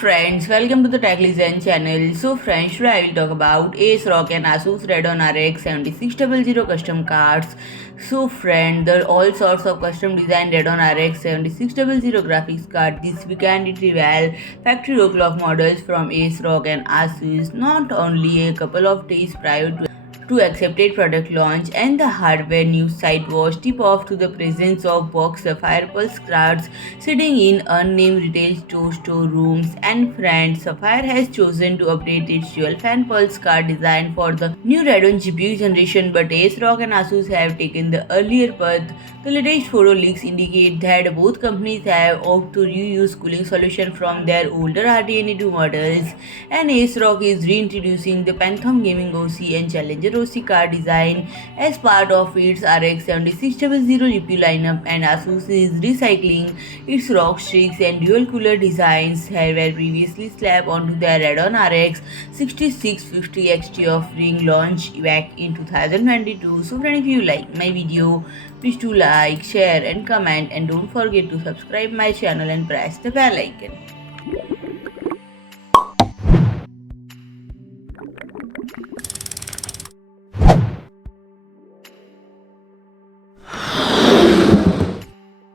Friends, welcome to the Tech Listen channel. So friends, today I will talk about ASRock and ASUS Radeon RX 7600 custom cards. So friend, there are all sorts of custom design Radeon RX 7600 graphics card. This weekend it revealed factory overclock models from ASRock and ASUS not only a couple of days prior to accepted product launch, and the hardware news site was tip off to the presence of box Sapphire PULSE cards sitting in unnamed retail storerooms. And friends, Sapphire has chosen to update its dual fan PULSE card design for the new Radeon GPU generation, but ASRock and ASUS have taken the earlier path. The latest photo leaks indicate that both companies have opted to reuse cooling solution from their older RDNA2 models, and ASRock is reintroducing the Phantom Gaming OC and Challenger OC card design as part of its RX 7600 GPU lineup, and ASUS is recycling its ROG STRIX and Dual cooler designs that were previously slapped onto their Radeon RX 6650 XT offering launched back in 2022. So friends, if you like my video, please do like, share and comment, and don't forget to subscribe my channel and press the bell icon.